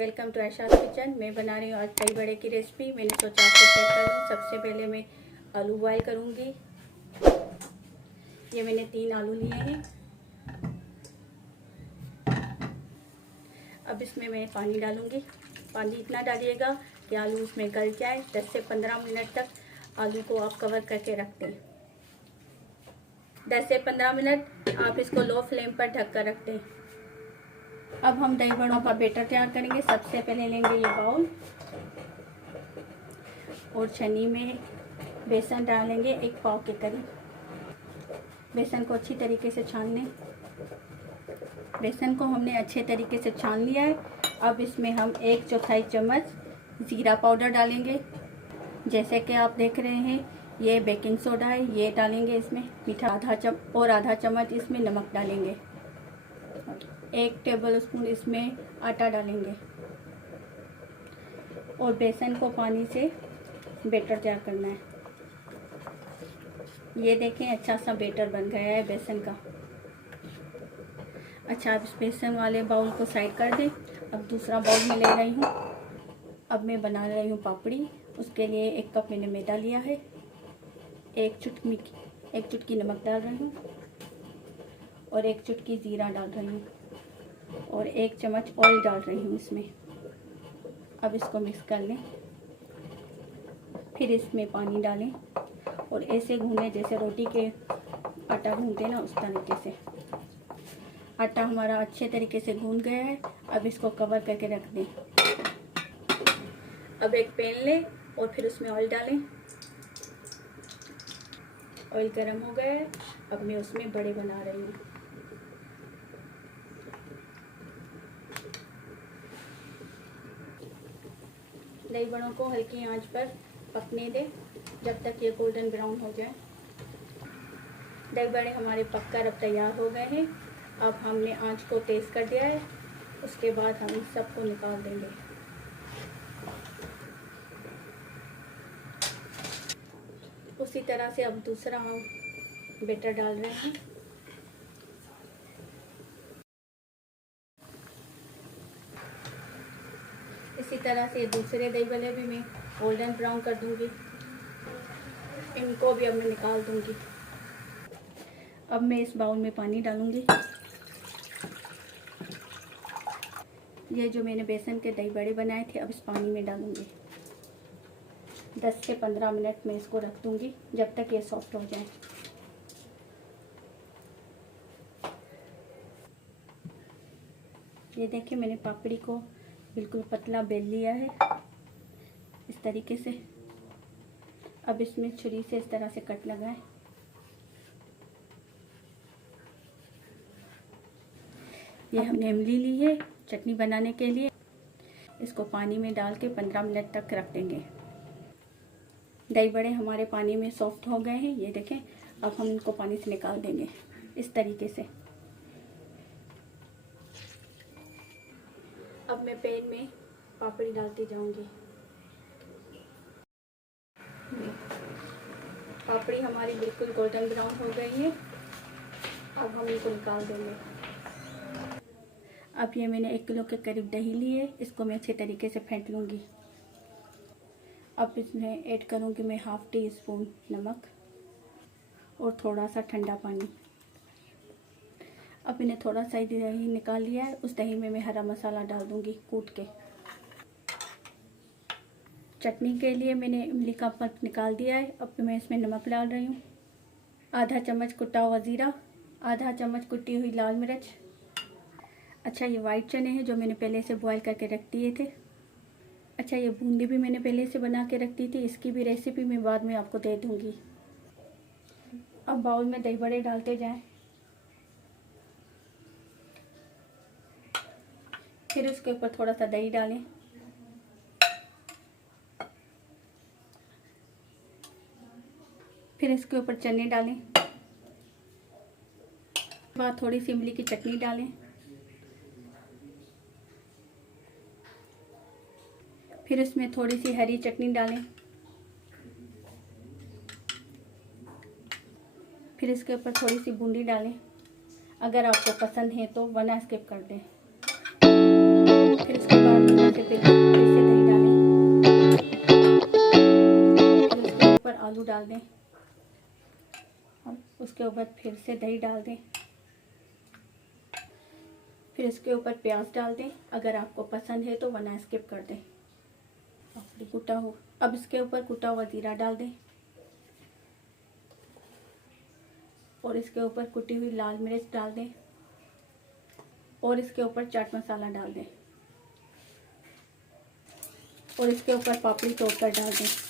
Welcome to आयशास kitchen. मैं बना रही हूँ आज दही बड़े की रेसिपी। मैंने सोचा आपको शेयर कर लूँ। सबसे पहले मैं आलू बॉयल करूँगी। ये मैंने 3 आलू लिए हैं। अब इसमें मैं पानी डालूँगी। पानी इतना डालिएगा कि आलू उसमें गल जाए। 10 से 15 मिनट तक आलू को आप कवर करके रख दें। 10 से 15 मिनट आप इसको लो फ्लेम पर ढक कर रख दें। अब हम दही बड़ों का बैटर तैयार करेंगे। सबसे पहले लेंगे ये बाउल और छन्नी में बेसन डालेंगे 1 पाव के करीब। बेसन को अच्छी तरीके से छान लें। बेसन को हमने अच्छे तरीके से छान लिया है। अब इसमें हम 1/4 चम्मच ज़ीरा पाउडर डालेंगे। जैसे कि आप देख रहे हैं ये बेकिंग सोडा है, ये डालेंगे इसमें। मीठा आधा चम्मच इसमें नमक डालेंगे। 1 टेबलस्पून इसमें आटा डालेंगे और बेसन को पानी से बैटर तैयार करना है। ये देखें अच्छा सा बैटर बन गया है बेसन का। अच्छा, अब इस बेसन वाले बाउल को साइड कर दें। अब दूसरा बाउल में ले रही हूँ। अब मैं बना रही हूँ पापड़ी। उसके लिए 1 कप मैंने मैदा लिया है। 1 चुटकी नमक डाल रही हूँ और 1 चुटकी ज़ीरा डाल रही हूँ और 1 चम्मच ऑयल डाल रही हूँ इसमें। अब इसको मिक्स कर लें। फिर इसमें पानी डालें और ऐसे गूंदें जैसे रोटी के आटा गूंदते ना, उस तरीके से। आटा हमारा अच्छे तरीके से गूंद गया है। अब इसको कवर करके रख दें। अब एक पैन लें और फिर उसमें ऑयल डालें। ऑयल गर्म हो गया है। अब मैं उसमें बड़े बना रही हूँ। दही बड़ों को हल्की आंच पर पकने दें जब तक ये गोल्डन ब्राउन हो जाए। दही बड़े हमारे पककर अब तैयार हो गए हैं। अब हमने आंच को तेज़ कर दिया है। उसके बाद हम इन सबको निकाल देंगे। उसी तरह से अब दूसरा हम बैटर डाल रहे हैं। इसी तरह से दूसरे दही बड़े भी मैं गोल्डन ब्राउन कर दूंगी। इनको भी अब मैं निकाल दूंगी। अब मैं इस बाउल में पानी डालूंगी। ये जो मैंने बेसन के दही बड़े बनाए थे अब इस पानी में डालूंगी। 10 से 15 मिनट में इसको रख दूंगी जब तक ये सॉफ्ट हो जाए। ये देखिए मैंने पापड़ी को बिल्कुल पतला बेल लिया है इस तरीके से। अब इसमें छुरी से इस तरह से कट लगाएं। ये हमने इमली ली है चटनी बनाने के लिए। इसको पानी में डाल के 15 मिनट तक रख देंगे। दही बड़े हमारे पानी में सॉफ्ट हो गए हैं। ये देखें। अब हम इनको पानी से निकाल देंगे इस तरीके से। अब मैं पैन में पापड़ी डालती जाऊंगी। पापड़ी हमारी बिल्कुल गोल्डन ब्राउन हो गई है। अब हम इनको निकाल देंगे। अब ये मैंने 1 किलो के करीब दही ली है। इसको मैं अच्छे तरीके से फेंट लूँगी। अब इसमें ऐड करूँगी मैं 1/2 टीस्पून नमक और थोड़ा सा ठंडा पानी। अब मैंने थोड़ा सा दही निकाल लिया है। उस दही में मैं हरा मसाला डाल दूँगी कूट के। चटनी के लिए मैंने इमली का पल्प निकाल दिया है। अब मैं इसमें नमक डाल रही हूँ। आधा चम्मच कुटा हुआ ज़ीरा, आधा चम्मच कुटी हुई लाल मिर्च। अच्छा, ये वाइट चने हैं जो मैंने पहले से बॉईल करके रख दिए थे। अच्छा, ये बूंदी भी मैंने पहले से बना के रख दी थी। इसकी भी रेसिपी मैं बाद में आपको दे दूँगी। अब बाउल में दही बड़े डालते जाएं। फिर उसके ऊपर थोड़ा सा दही डालें। फिर इसके ऊपर चने डालें। बाद थोड़ी सी इमली की चटनी डालें। फिर इसमें थोड़ी सी हरी चटनी डालें। फिर इसके ऊपर थोड़ी सी बूंदी डालें। अगर आपको पसंद है तो वरना स्किप कर दें। फिर इसके बाद फिर से दही डालें, फिर उसके ऊपर आलू डाल दें और उसके ऊपर फिर से दही डाल दें, फिर इसके ऊपर प्याज डाल दें। अगर आपको पसंद है तो वरना स्किप कर दें। कुटा हो, अब इसके ऊपर कुटा हुआ जीरा डाल दें और इसके ऊपर कुटी हुई लाल मिर्च डाल दें और इसके ऊपर चाट मसाला डाल दें और इसके ऊपर पापड़ी तोड़ कर डाल दें।